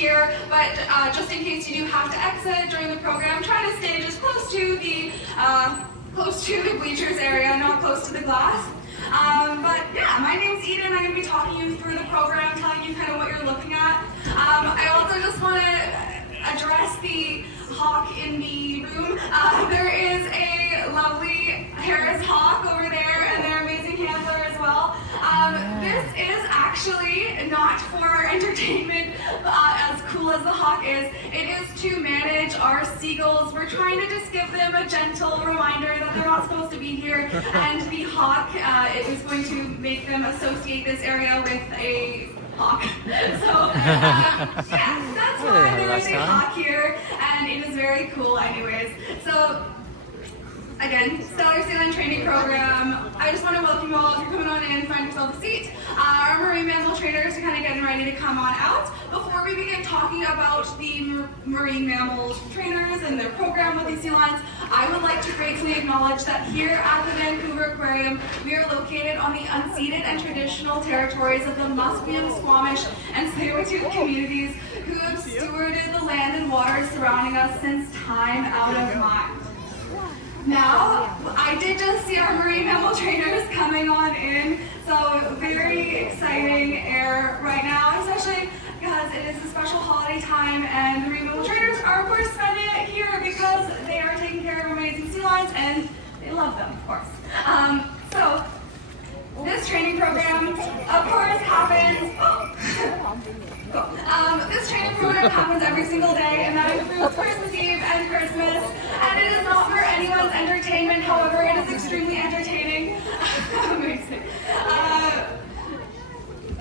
here, but just in case you do have to exit during the program, try to stay just close to the bleachers area, not close to the glass. But yeah, my name's Eden. I'm going to be talking you through the program, telling you kind of what you're looking at. I also just want to address the hawk in the room. There is a lovely Harris hawk over there, and their amazing handler as well. This is actually not for our entertainment, as cool as the hawk is. It is to manage our seagulls. We're trying to just give them a gentle reminder that they're not supposed to be here, and the hawk it is going to make them associate this area with a hawk. So yeah, that's why there is a hawk here, and it is very cool anyways. So again, Stellar Sea Lion Training Program. I just want to welcome you all. If you're coming on in, find yourself a seat. Our marine mammal trainers are kind of getting ready to come on out. Before we begin talking about the marine mammal trainers and their program with these sea lions, I would like to gratefully acknowledge that here at the Vancouver Aquarium, we are located on the unceded and traditional territories of the Musqueam, Squamish, and Tsleil-Waututh communities who have stewarded the land and waters surrounding us since time out of mind. Now, I did just see our marine mammal trainers coming on in, so very exciting air right now, especially because it is a special holiday time, and the marine mammal trainers are, of course, spending it here because they are taking care of amazing sea lions, and they love them, of course. So, this training program, of course, happens. This training program happens every single day, and that includes Christmas Eve and Christmas. And it is not for anyone's entertainment, however, it is extremely entertaining. Amazing.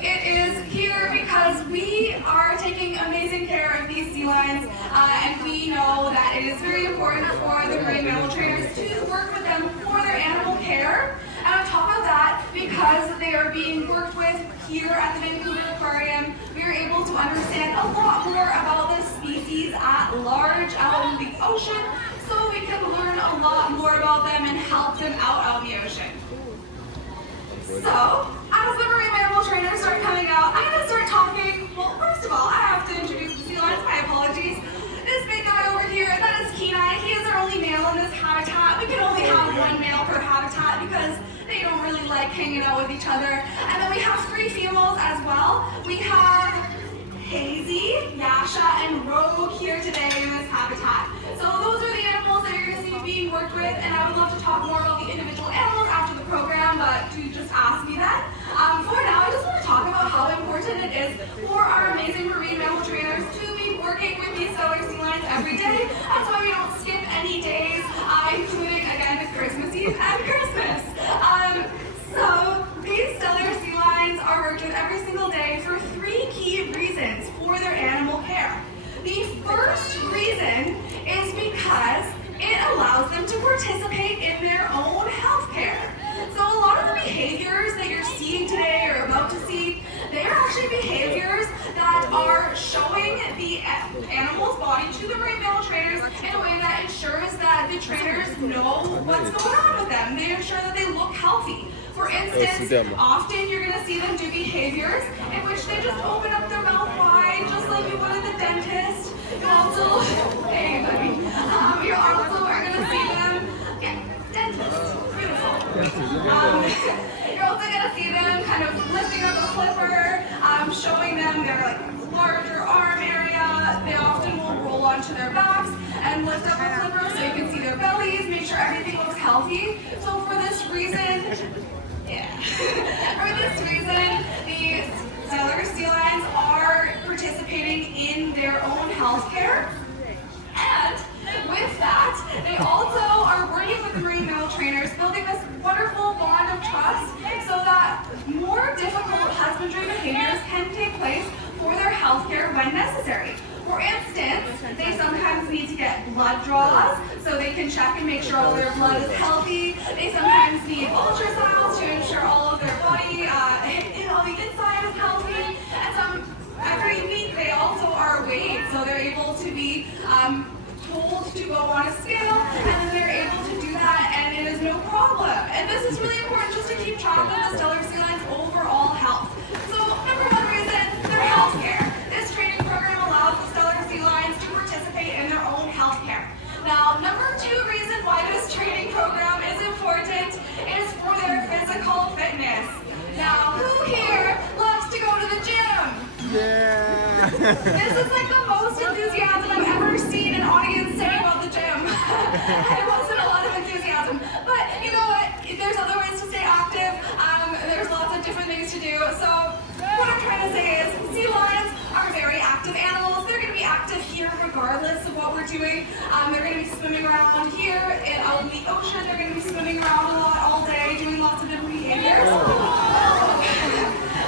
It is here because we are taking amazing care of these sea lions, and we know that it is very important for the marine mammal trainers to work with them for their animal care. And on top of that, because they are being worked with here at the Vancouver Aquarium, we are able to understand a lot more about the species at large out in the ocean, so we can learn a lot more about them and help them out in the ocean. So, as the marine mammal trainers start coming out, I'm going to start talking. Well, first of all, I have to introduce the sea lions. My apologies. This big guy over here, that is Kenai. He is our only male in this habitat. We can only have one male per habitat because they don't really like hanging out with each other. And then we have 3 females as well. We have Hazy, Yasha, and Rogue here today in this habitat. So those are the animals that you're going to see being worked with, and I would love to talk more about the individual animals after the program, but to just ask me that. For now, I just want to talk about how important it is for our amazing marine mammal trainers to be working with these stellar sea lions every day. That's why we don't skip any days, including, again, Christmas Eve and Christmas. So these stellar sea lions are worked with every single day for 3 key reasons for their animal care. The first reason is because it allows them to participate in their own health care. So a lot of the behaviors that you're seeing today or about to see, they are actually behaviors that are showing the animal's body to the marine mammal trainers in a way that ensures that the trainers know what's going on with them. They ensure that they look healthy. For instance, often you're going to see them do behaviors in which they just open up their mouth wide, just like you would at the dentist. You also, hey buddy, you also are going to see them, yeah, dentist, beautiful. You're also going to see them kind of lifting up a flipper, showing them their like larger arm area. They often will roll onto their backs and lift up a flipper so you can see their bellies, make sure everything looks healthy. So for this reason, for this reason, the stellar sea lions are participating in their own health care. And with that, they also are working with the marine mammal trainers, building this wonderful bond of trust so that more difficult husbandry behaviors can take place for their health care when necessary. For instance, they sometimes need to get blood draws so they can check and make sure all their blood is healthy. They sometimes need ultrasounds to ensure all of their body, all the inside is healthy. And every week they also are weighed, so they're able to be told to go on a scale, and then they're able to do that, and it is no problem. And this is really important just to keep track of the stellar sea lions' overall health. So number 1 reason, their health care. This training program allows This is like the most enthusiasm I've ever seen an audience say about the gym. It wasn't a lot of enthusiasm. But you know what? There's other ways to stay active. There's lots of different things to do. So what I'm trying to say is sea lions are very active animals. They're going to be active here regardless of what we're doing. They're going to be swimming around here out in the ocean. They're going to be swimming around a lot all day, doing lots of different behaviors.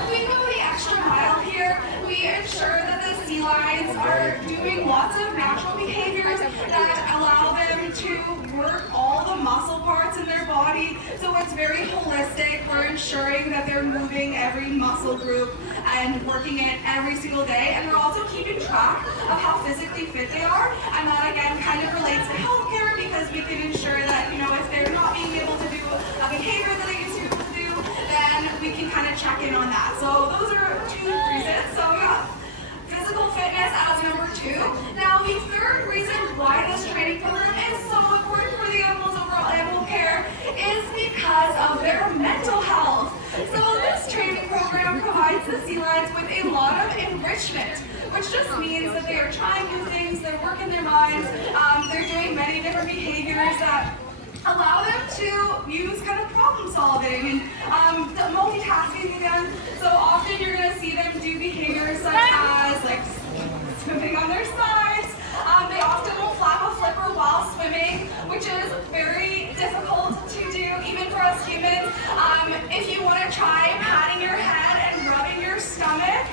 We go the extra mile here. We ensure that the sea lions are doing lots of natural behaviors that allow them to work all the muscle parts in their body. So it's very holistic. We're ensuring that they're moving every muscle group and working it every single day. And we're also keeping track of how physically fit they are. And that again kind of relates to healthcare because we can ensure that, you know, if they're not being able to do a behavior that they used to do, then we can kind of check in on that. So those are 2 reasons. So yeah, physical fitness as number 2. Now the third reason why this training program is so important for the animals' overall animal care is because of their mental health. So this training program provides the sea lions with a lot of enrichment, which just means that they are trying new things, they're working their minds, they're doing many different behaviors that allow them to use kind of problem solving and multitasking again. So often you're going to see them do behaviors such as like swimming on their sides. They often will flap a flipper while swimming, which is very difficult to do even for us humans. If you want to try patting your head and rubbing your stomach,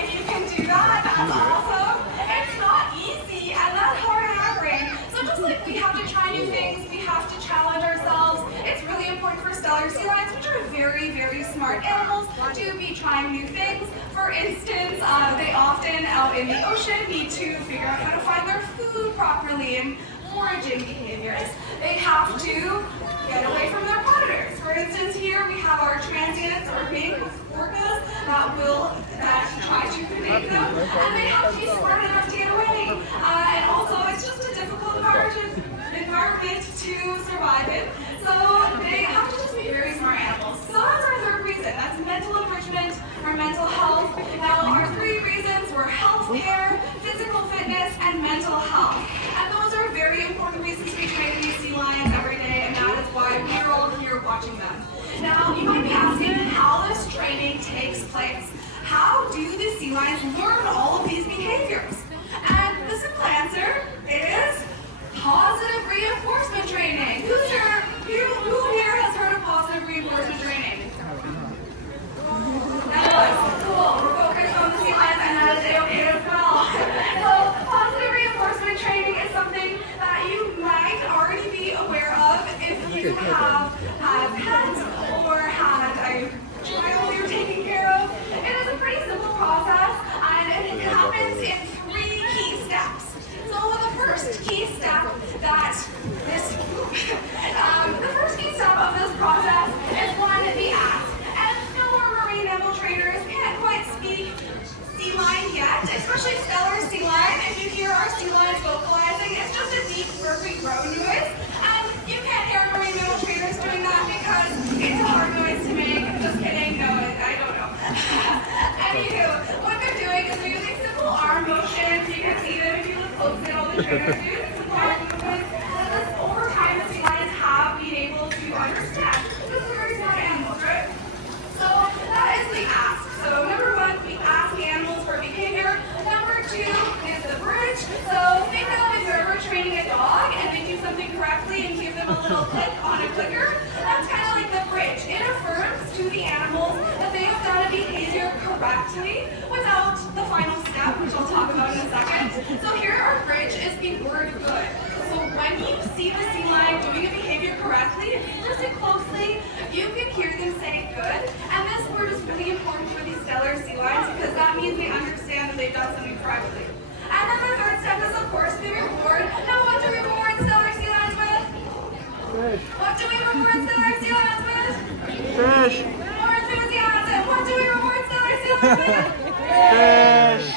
if you can do that, that's awesome. It's not easy and that's hard on our brain. So just like we have to try new things, we have to challenge ourselves. It's really important for stellar sea lions, which are very, very smart animals, to be trying new things. For instance, they often out in the ocean need to figure out how to find their food properly and foraging behaviors. They have to get away from their predators. For instance, here we have our transients or pink orcas that try to predate them, and they have to be smart enough to get away. And also, it's just a difficult environment to survive in. So they have to just be very smart animals. So that's our third reason. That's mental enrichment or mental health. Now, our 3 reasons were health care, physical fitness, and mental health. And those are very important reasons to be training these sea lions every day, and that is why we're all here watching them. Now, you might be asking how this training takes place. How do the sea lions learn all of these behaviors? And the simple answer is positive reinforcement training. Who here has heard of positive reinforcement training? That was cool. We're focused on the sea lions, and that is okay as well. So positive reinforcement training is something that you might already be aware of if you have had pets or had a child you're taking care of. It is a pretty simple process, and it happens in 3 key steps. So the first key step of this process is one, the ask. And no more marine mammal trainers can't quite speak sea lion yet, especially stellar sea lion. If you hear our sea lions vocalizing, it's just a deep, burpy groan noise. And you can't hear marine mammal trainers doing that because it's a hard noise to make. Just kidding. No, I don't know. Anywho, what they're doing is they're using simple arm motions. You can see them if you look closely at all the trainers do. Simple arm movements. And over time, the sea lions have been able to understand. This is very smart animals, right? So that is the ask. So number 1, we ask animals for behavior. Number 2 is the bridge. So think of if you're ever training a dog and they do something correctly and give them a little click on a clicker. That's kind of like the bridge. It affirms to the animals that they have done a behavior correctly without the final step, which I'll talk about in a second. So here our bridge is the word good. So when you see the sea lion doing a behavior correctly, if you listen closely, you can hear them say good. And this word is really important for these stellar sea lions because that means they understand that they've done something correctly. And then the third step is, of course, the reward. Now, what do we reward stellar sea lions with? Fish. What do we reward stellar sea lions with? Fish. More enthusiasm. What do we reward stellar sea lions with? Fish.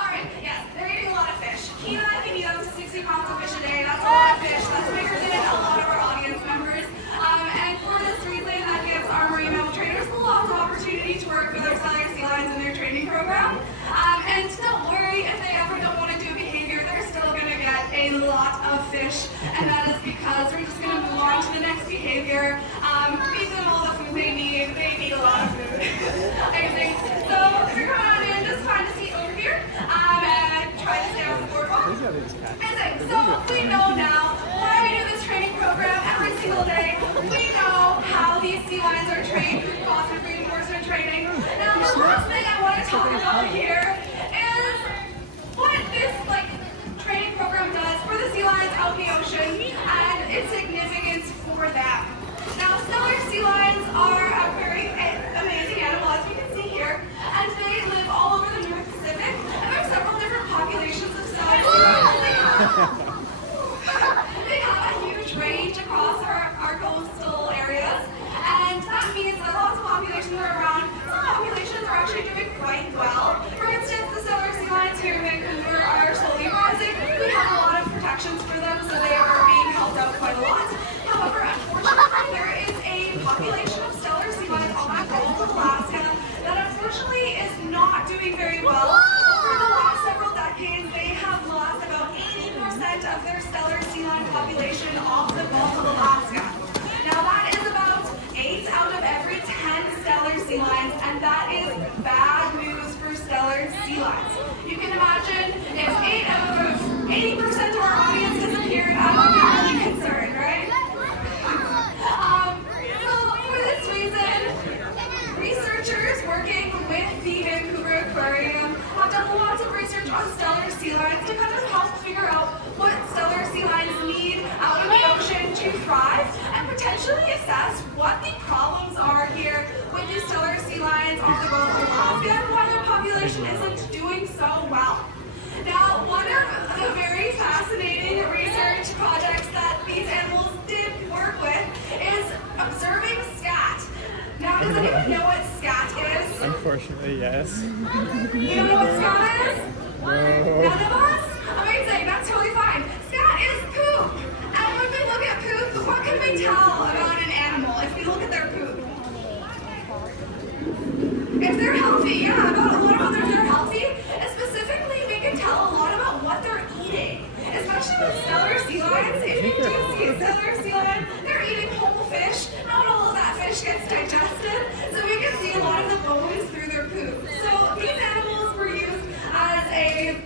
Alright, yes, they're eating a lot of fish. Keena can eat up to 60 pounds of fish a day. That's a lot of fish. That's bigger than a lot of our audience members. And for this reason, that gives our marine mammal trainers a lot of opportunity to work with our stellar sea lions in their training program. And fish, and that is because we're just going to move on to the next behavior. Feed them all the food they need. They need a lot of food. Amazing. So if you're coming on in, just find a seat over here and try to stay off the boardwalk. Amazing. So we know now why we do this training program every single day. We know how these sea lions are trained through positive reinforcement training. Now the last thing I want to talk about here is what this training program does for the sea lions out in the ocean and its significance for them. Now, stellar sea lions are a very amazing animal, as you can see here, and they live all over the North Pacific, and there are several different populations of stellar sea lions. They have a huge range across our coastal areas, and that means that lots of populations are around. Some populations are actually doing quite well. For instance, the stellar sea lions here in Vancouver are slowly rising. We have a lot of protections for them, so they are being helped out quite a lot. However, unfortunately, there is a population of stellar sea lions on the Gulf of Alaska that unfortunately is not doing very well. Over the last several decades, they have lost about 80% of their stellar sea lion population off the Gulf of Alaska. Now that is about 8 out of every 10 stellar sea lions, and that is bad news for stellar sea lions. You can imagine if 8 out of 80% of our audience disappeared, I would be really concerned, right? So for this reason, researchers working with the Vancouver Aquarium have done lots of research on stellar sea lions to kind of help figure out what stellar sea lions need out in the ocean to thrive and potentially assess what the problems are here with these stellar sea lions off the Gulf of Alaska and why their population isn't doing so well. Now, one of the very fascinating research projects that these animals did work with is observing scat. Now, does anyone know what scat is? Unfortunately, yes. You don't know what scat is? No. None of us? Amazing, that's totally fine. Scat is poop. And when we look at poop, what can we tell about an animal if we look at their poop? If they're healthy, yeah, about a lot of others that are healthy. And specifically, we can tell a lot about what they're eating. Especially with stellar sea lions. If you do see a stellar sea lion, they're eating whole fish. Not all of that fish gets digested. So we can see a lot of the bones through their poop. So these animals were used as a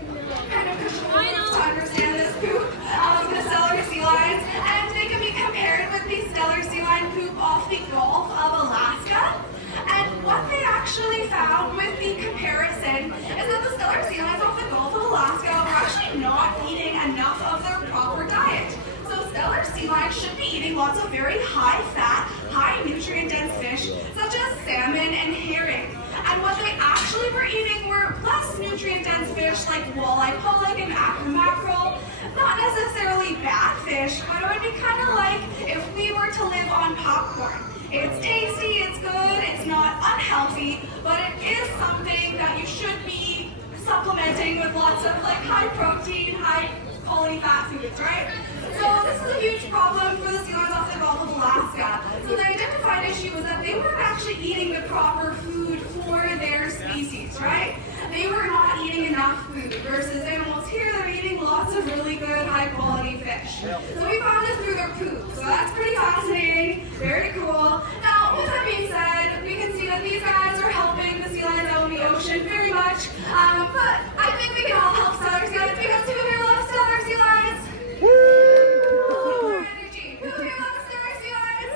kind of control to understand this poop of the stellar sea lions. And they can be compared with the stellar sea lion poop off the Gulf of Alaska. And what they actually found with the comparison is that the stellar sea lions off the Gulf of Alaska were actually not eating enough of their proper diet. So stellar sea lions should be eating lots of very high-fat, high-nutrient-dense fish, such as salmon and herring. And what they actually were eating were less nutrient-dense fish like walleye pollock and mackerel. Not necessarily bad fish, but it would be kind of like if we were to live on popcorn. It's tasty, it's good, it's not unhealthy, but it is something that you should be supplementing with lots of high protein, high quality fat foods, right? So this is a huge problem for the sea lions off the Gulf of Alaska. So the identified issue was that they weren't actually eating the proper food for their species, right? They were not eating enough food versus animals here that are eating lots of really good high quality fish. So we found this through their poop. So that's pretty fascinating, very cool. Now with that being said, we can see that these guys are helping the sea lions out in the ocean very much. But I think we can all help stellar sea lions because who here loves stellar sea lions? More energy. Who here loves stellar sea lions?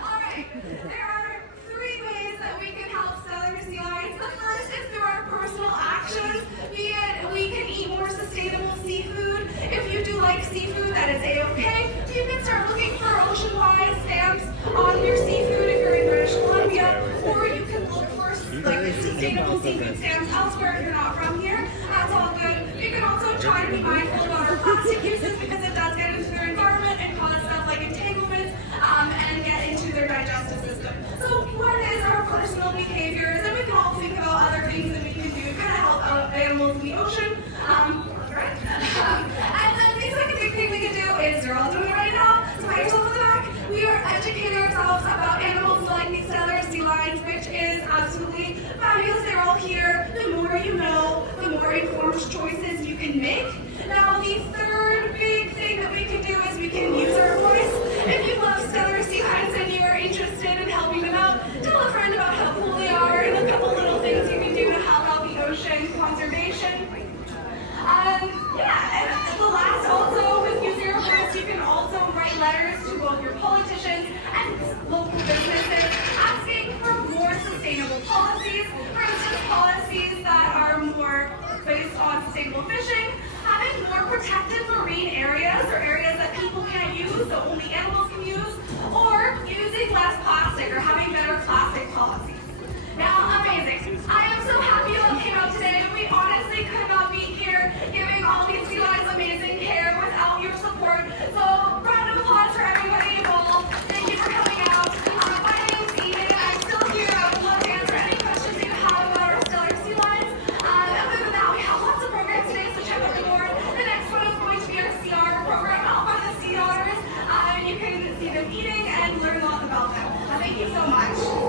Alright, there are 3 ways that we can help stellar sea lions. The first is through our personal actions, be it we can eat more sustainable seafood. If you do like seafood, that is a-okay. You can start looking for ocean-wise stamps on your seafood if you're in British Columbia, or you can look for sustainable seafood stamps elsewhere if you're not from here. That's all good. You can also try to be mindful about our plastic uses because it does get into their environment and cause stuff like entanglements and get into their digestive system. So what is our personal behaviors? And we can all think about other things that we can do to kind of help out animals in the ocean. Right? And then the second big thing we can do is, you're all doing it right now, so pat yourself on the back. We are educating ourselves about animals like these stellar sea lions, which is absolutely fabulous. They're all here The more you know, the more informed choices you can make. Now, the third big thing that we can do is we can use our voice. If you love stellar sea lions and you are interested in helping them out, tell a friend about how cool they are and a couple little things you can do to help out the ocean conservation. And the last also, with using your voice, you can also write letters to both your politicians and local businesses asking for more sustainable policies. For instance, policies that are more based on sustainable fishing, having more protected marine areas or areas that people can't use, so only animals can use, or using less plastic or having better plastic policies. Now, amazing. I am so happy you all came out today. We honestly could not be here giving all these sea lions amazing care without your support. So, round of applause for everybody involved. Thank you for coming out. My name's Eden. I'm still here. I would love to answer any questions you have about our stellar sea lions. Other than that, we have lots of programs today, so check out the board. The next one is going to be our CR program out by the sea otters. You can see them eating and learn a lot about them. Thank you so much.